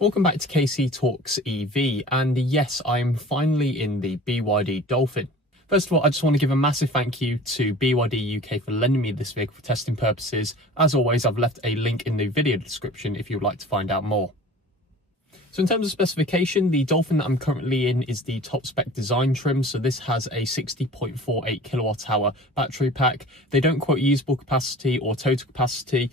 Welcome back to KC Talks EV, and yes, I'm finally in the BYD Dolphin. First of all, I just want to give a massive thank you to BYD UK for lending me this vehicle for testing purposes. As always, I've left a link in the video description if you would like to find out more. So in terms of specification, the Dolphin that I'm currently in is the top spec design trim. So this has a 60.48 kilowatt hour battery pack. They don't quote usable capacity or total capacity.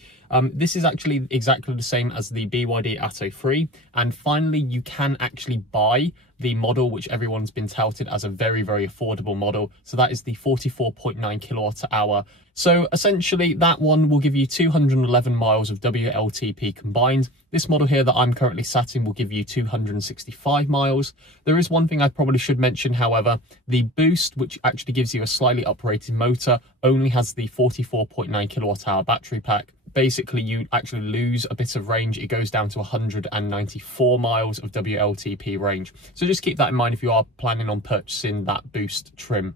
This is actually exactly the same as the BYD Atto 3. And finally, you can actually buy the model which everyone's been touted as a very, very affordable model. So that is the 44.9 kilowatt hour. So essentially that one will give you 211 miles of WLTP combined. This model here that I'm currently sat in will give you 265 miles. There is one thing I probably should mention, however, the Boost, which actually gives you a slightly uprated motor, only has the 44.9 kilowatt hour battery pack. Basically, you actually lose a bit of range. It goes down to 194 miles of WLTP range. So just keep that in mind if you are planning on purchasing that Boost trim.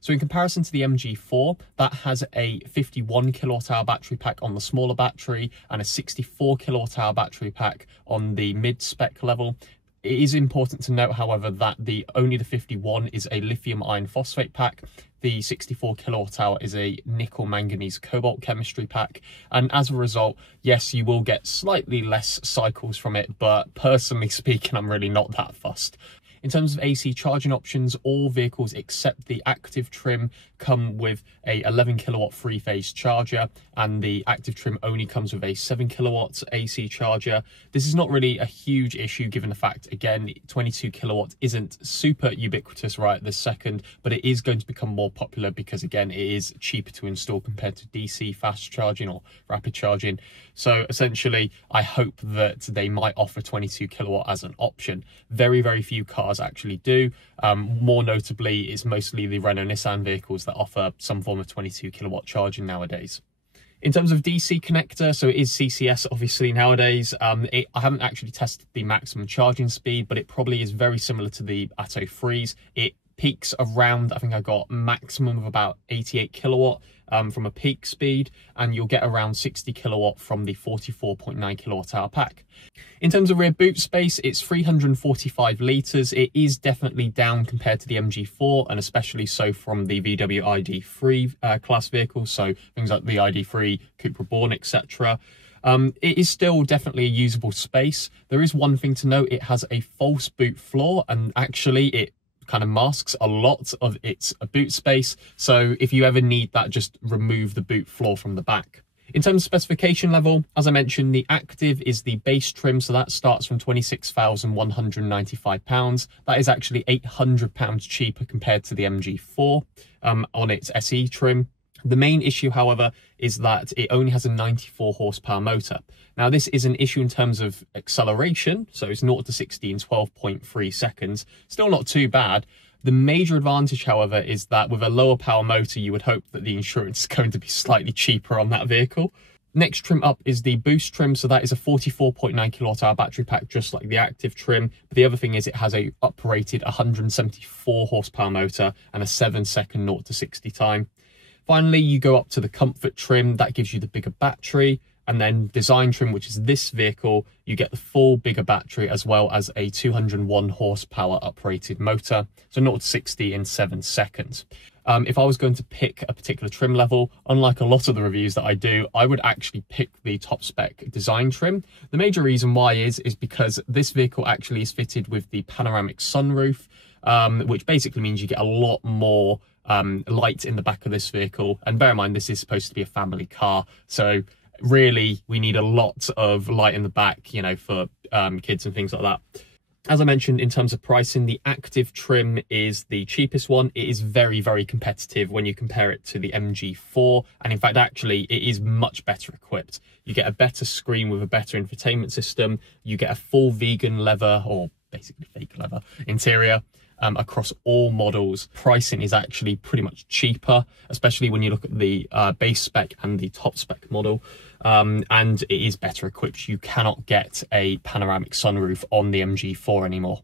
So in comparison to the MG4, that has a 51 kilowatt hour battery pack on the smaller battery and a 64 kilowatt hour battery pack on the mid-spec level. It is important to note, however, that only the 51 is a lithium iron phosphate pack. The 64 kilowatt hour is a nickel manganese cobalt chemistry pack. And as a result, yes, you will get slightly less cycles from it, but personally speaking, I'm really not that fussed. In terms of AC charging options, all vehicles except the active trim come with a 11 kilowatt three-phase charger, and the active trim only comes with a 7 kilowatt AC charger. This is not really a huge issue given the fact, again, 22 kilowatt isn't super ubiquitous right this second, but it is going to become more popular because, again, it is cheaper to install compared to DC fast charging or rapid charging. So essentially, I hope that they might offer 22 kilowatt as an option. Very, very few cars actually do. More notably, it's mostly the Renault Nissan vehicles that offer some form of 22 kilowatt charging nowadays. In terms of DC connector, so it is CCS obviously nowadays. I haven't actually tested the maximum charging speed, but it probably is very similar to the Atto 3s. It peaks around, I think I got maximum of about 88 kilowatt from a peak speed, and you'll get around 60 kilowatt from the 44.9 kilowatt hour pack. In terms of rear boot space, it's 345 litres. It is definitely down compared to the MG4, and especially so from the VW ID3 class vehicles, so things like the ID3, Cupra Born, etc. It is still definitely a usable space. There is one thing to note: it has a false boot floor, and actually it kind of masks a lot of its boot space. So if you ever need that, just remove the boot floor from the back. In terms of specification level, as I mentioned, the active is the base trim, so that starts from £26,195. That is actually £800 cheaper compared to the MG4 on its SE trim. The main issue, however, is that it only has a 94 horsepower motor. Now, this is an issue in terms of acceleration, so it's 0 to 60 in 12.3 seconds. Still not too bad. The major advantage, however, is that with a lower power motor, you would hope that the insurance is going to be slightly cheaper on that vehicle. Next trim up is the Boost trim, so that is a 44.9 kilowatt hour battery pack, just like the active trim. But the other thing is it has a uprated 174 horsepower motor and a 7-second 0 to 60 time. Finally, you go up to the Comfort trim. That gives you the bigger battery. And then Design trim, which is this vehicle, you get the full bigger battery as well as a 201 horsepower uprated motor. So 0 to 60 in 7 seconds. If I was going to pick a particular trim level, unlike a lot of the reviews that I do, I would actually pick the top spec Design trim. The major reason why is because this vehicle actually is fitted with the panoramic sunroof, which basically means you get a lot more light in the back of this vehicle. And bear in mind, this is supposed to be a family car, so really we need a lot of light in the back, you know, for kids and things like that. As I mentioned, in terms of pricing, the active trim is the cheapest one. It is very, very competitive when you compare it to the MG4, and in fact actually it is much better equipped. You get a better screen with a better infotainment system. You get a full vegan leather, or basically fake leather interior. Across all models. Pricing is actually pretty much cheaper, especially when you look at the base spec and the top spec model, and it is better equipped. You cannot get a panoramic sunroof on the MG4 anymore.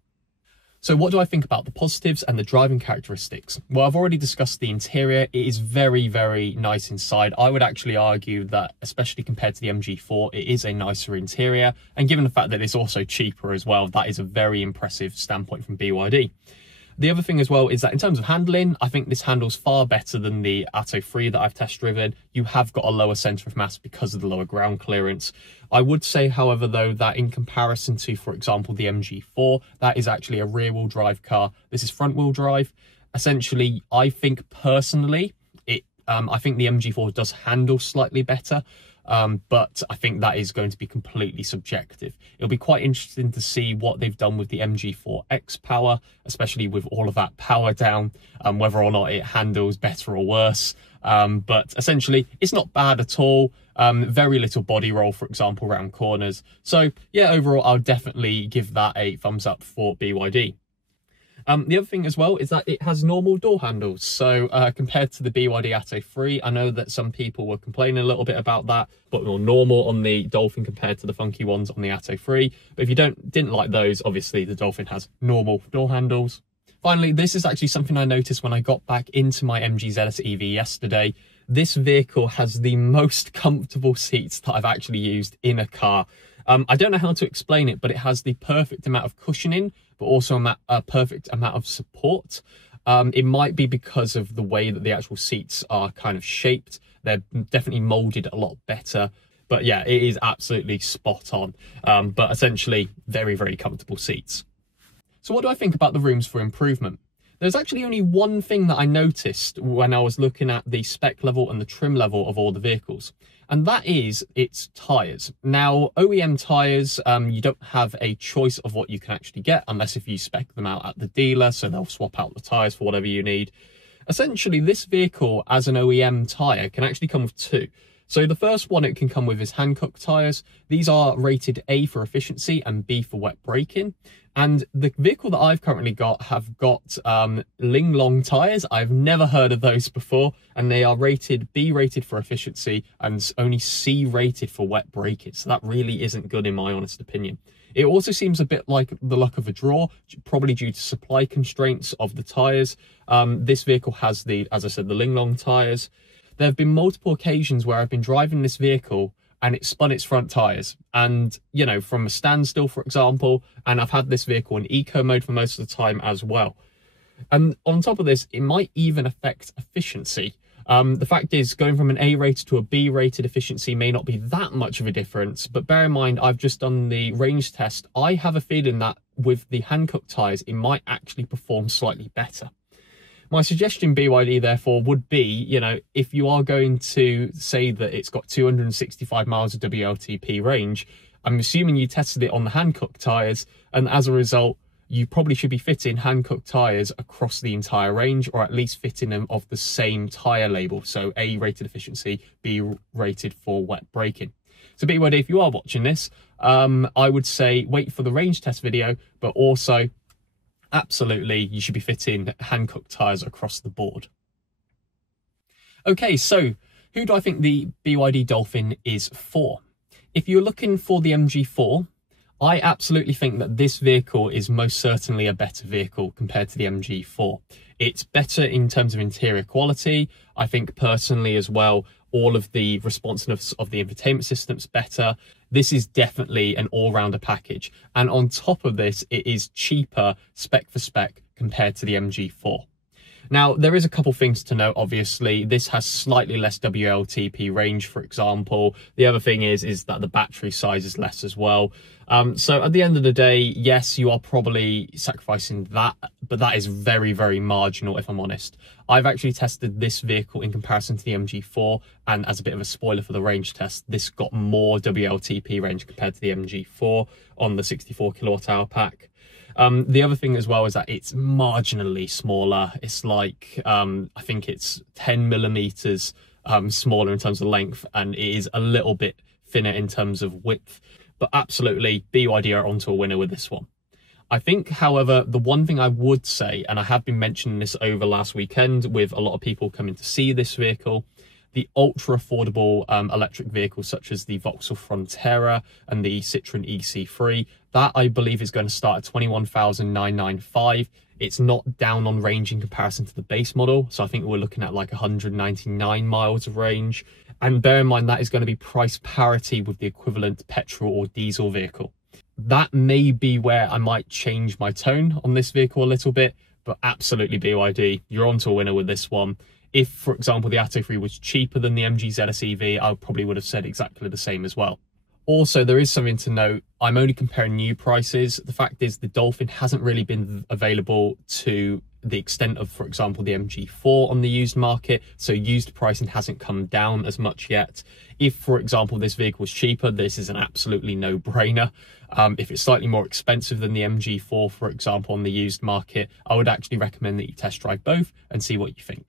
So what do I think about the positives and the driving characteristics? Well, I've already discussed the interior. It is very, very nice inside. I would actually argue that, especially compared to the MG4, it is a nicer interior. And given the fact that it's also cheaper as well, that is a very impressive standpoint from BYD. The other thing as well is that in terms of handling, I think this handles far better than the Atto 3 that I've test driven. You have got a lower centre of mass because of the lower ground clearance. I would say, however, though, that in comparison to, for example, the MG4, that is actually a rear-wheel drive car. This is front-wheel drive. Essentially, I think personally, I think the MG4 does handle slightly better. But I think that is going to be completely subjective. It'll be quite interesting to see what they've done with the MG4 X power, especially with all of that power down, whether or not it handles better or worse. But essentially, it's not bad at all. Very little body roll, for example, around corners. So yeah, overall, I'll definitely give that a thumbs up for BYD. The other thing as well is that it has normal door handles. So compared to the BYD Atto 3, I know that some people were complaining a little bit about that, but more normal on the Dolphin compared to the funky ones on the Atto 3. But if you didn't like those, obviously the Dolphin has normal door handles. Finally, this is actually something I noticed when I got back into my MG ZS EV yesterday. This vehicle has the most comfortable seats that I've actually used in a car. I don't know how to explain it, but it has the perfect amount of cushioning, but also a perfect amount of support. It might be because of the way that the actual seats are kind of shaped. They're definitely molded a lot better. But yeah, it is absolutely spot on. But essentially, very, very comfortable seats. So what do I think about the rooms for improvement? There's actually only one thing that I noticed when I was looking at the spec level and the trim level of all the vehicles, and that is its tyres. Now, OEM tyres, you don't have a choice of what you can actually get unless if you spec them out at the dealer, so they'll swap out the tyres for whatever you need. Essentially, this vehicle as an OEM tyre can actually come with two. So the first one it can come with is Hankook tyres. These are rated A for efficiency and B for wet braking. And the vehicle that I've currently got have got Ling Long tyres. I've never heard of those before. And they are rated B rated for efficiency and only C rated for wet braking. So that really isn't good in my honest opinion. It also seems a bit like the luck of a draw, probably due to supply constraints of the tyres. This vehicle has as I said, the Ling Long tyres. There have been multiple occasions where I've been driving this vehicle and it spun its front tyres, and you know, from a standstill, for example, and I've had this vehicle in eco mode for most of the time as well. And on top of this, it might even affect efficiency. The fact is, going from an A rated to a B rated efficiency may not be that much of a difference, but bear in mind, I've just done the range test. I have a feeling that with the Hankook tyres, it might actually perform slightly better. My suggestion, BYD, therefore, would be, you know, if you are going to say that it's got 265 miles of WLTP range, I'm assuming you tested it on the Hankook tyres, and as a result, you probably should be fitting Hankook tyres across the entire range, or at least fitting them of the same tyre label. So A rated efficiency, B rated for wet braking. So BYD, if you are watching this, I would say wait for the range test video, but also absolutely, you should be fitting Hankook tyres across the board. Okay, so who do I think the BYD Dolphin is for? If you're looking for the MG4, I absolutely think that this vehicle is most certainly a better vehicle compared to the MG4. It's better in terms of interior quality. I think personally as well, all of the responsiveness of the infotainment system's better. This is definitely an all-rounder package. And on top of this, it is cheaper spec for spec compared to the MG4. Now, there is a couple things to note, obviously. This has slightly less WLTP range, for example. The other thing is that the battery size is less as well. So at the end of the day, yes, you are probably sacrificing that, but that is very, very marginal, if I'm honest. I've actually tested this vehicle in comparison to the MG4, and as a bit of a spoiler for the range test, this got more WLTP range compared to the MG4 on the 64 kilowatt hour pack. The other thing as well is that it's marginally smaller. It's like, I think it's 10 millimeters smaller in terms of length, and it is a little bit thinner in terms of width. But absolutely, BYD are onto a winner with this one. I think, however, the one thing I would say, and I have been mentioning this over last weekend with a lot of people coming to see this vehicle, the ultra affordable electric vehicles such as the Vauxhall Frontera and the Citroën EC3, That I believe is going to start at 21,995. It's not down on range in comparison to the base model, so I think we're looking at like 199 miles of range. And bear in mind that is going to be price parity with the equivalent petrol or diesel vehicle. That may be where I might change my tone on this vehicle a little bit, but absolutely BYD, you're onto a winner with this one. If, for example, the Atto 3 was cheaper than the MG ZS EV, I probably would have said exactly the same as well. Also, there is something to note. I'm only comparing new prices. The fact is the Dolphin hasn't really been available to the extent of, for example, the MG4 on the used market. So used pricing hasn't come down as much yet. If, for example, this vehicle was cheaper, this is an absolutely no-brainer. If it's slightly more expensive than the MG4, for example, on the used market, I would actually recommend that you test drive both and see what you think.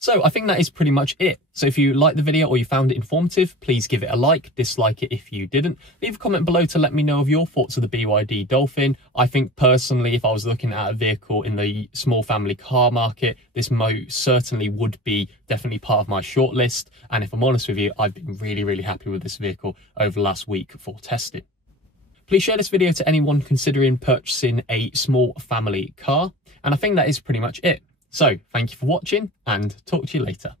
So I think that is pretty much it. So if you liked the video or you found it informative, please give it a like, dislike it if you didn't. Leave a comment below to let me know of your thoughts of the BYD Dolphin. I think personally, if I was looking at a vehicle in the small family car market, this most certainly would be definitely part of my shortlist. And if I'm honest with you, I've been really happy with this vehicle over the last week for testing. Please share this video to anyone considering purchasing a small family car. And I think that is pretty much it. So thank you for watching and talk to you later.